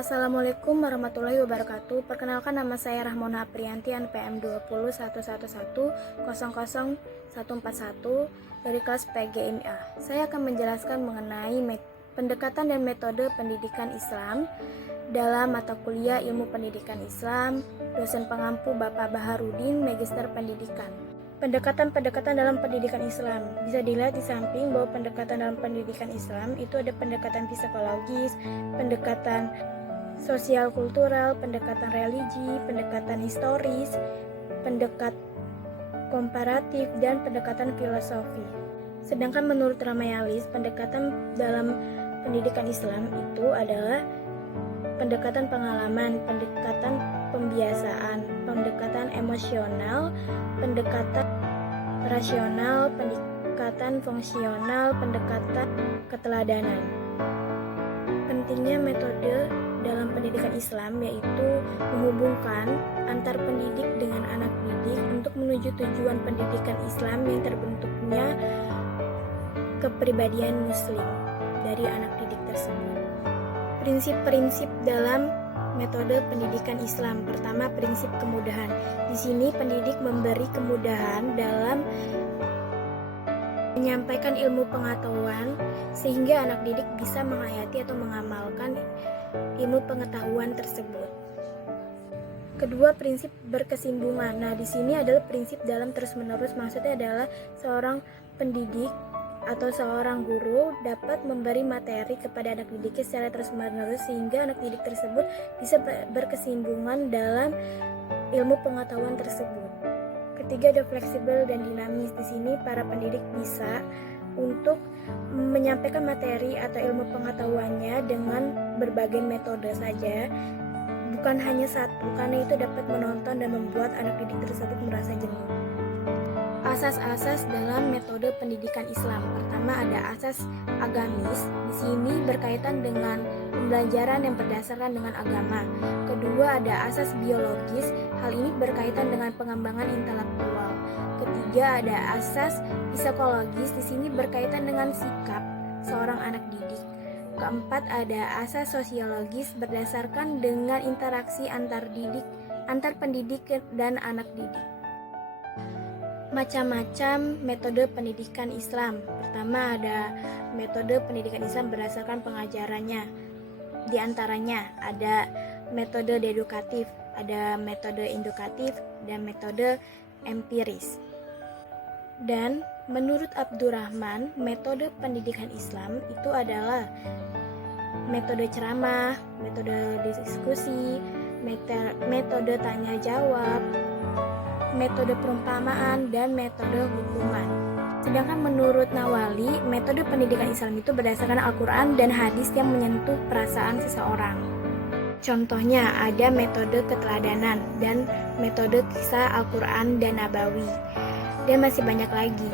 Assalamualaikum warahmatullahi wabarakatuh. Perkenalkan, nama saya Rahmona Apriyanti, NPM 201111000141 dari kelas PGMA. Saya akan menjelaskan mengenai pendekatan dan metode pendidikan Islam dalam mata kuliah Ilmu Pendidikan Islam, dosen pengampu Bapak Baharudin, Magister Pendidikan. Pendekatan-pendekatan dalam pendidikan Islam bisa dilihat di samping bahwa pendekatan dalam pendidikan Islam itu ada pendekatan psikologis, pendekatan sosial kultural, pendekatan religi, pendekatan historis, pendekatan komparatif, dan pendekatan filosofi. Sedangkan menurut Ramayalis, pendekatan dalam pendidikan Islam itu adalah pendekatan pengalaman, pendekatan pembiasaan, pendekatan emosional, pendekatan rasional, pendekatan fungsional, pendekatan keteladanan. Pentingnya metode dalam pendidikan Islam yaitu menghubungkan antar pendidik dengan anak didik untuk menuju tujuan pendidikan Islam yang terbentuknya kepribadian Muslim dari anak didik tersebut. Prinsip-prinsip dalam metode pendidikan Islam. Pertama, prinsip kemudahan. Di sini pendidik memberi kemudahan dalam menyampaikan ilmu pengetahuan sehingga anak didik bisa menghayati atau mengamalkan ilmu pengetahuan tersebut. Kedua, prinsip berkesinambungan. Nah, di sini adalah prinsip dalam terus-menerus. Maksudnya adalah seorang pendidik atau seorang guru dapat memberi materi kepada anak didiknya secara terus-menerus sehingga anak didik tersebut bisa berkesinambungan dalam ilmu pengetahuan tersebut. Ketiga, ada fleksibel dan dinamis. Di sini para pendidik bisa untuk menyampaikan materi atau ilmu pengetahuannya dengan berbagai metode saja, bukan hanya satu, karena itu dapat menonton dan membuat anak didik tersebut merasa jenuh. Asas-asas dalam metode pendidikan Islam. Pertama, ada asas agamis. Di sini berkaitan dengan pembelajaran yang berdasarkan dengan agama. Kedua, ada asas biologis. Hal ini berkaitan dengan pengembangan intelektual. Ketiga, ada asas psikologis. Di sini berkaitan dengan sikap seorang anak didik. Keempat, ada asas sosiologis berdasarkan dengan interaksi antar pendidik dan anak didik. Macam-macam metode pendidikan Islam. Pertama, ada metode pendidikan Islam berdasarkan pengajarannya. Di antaranya ada metode dedukatif, ada metode indukatif, dan metode empiris. Dan menurut Abdurrahman, metode pendidikan Islam itu adalah metode ceramah, metode diskusi, metode tanya jawab, metode perumpamaan, dan metode hukuman. Sedangkan menurut Nawali, metode pendidikan Islam itu berdasarkan Al-Quran dan hadis yang menyentuh perasaan seseorang. Contohnya ada metode keteladanan dan metode kisah Al-Quran dan Nabawi. Dan masih banyak lagi.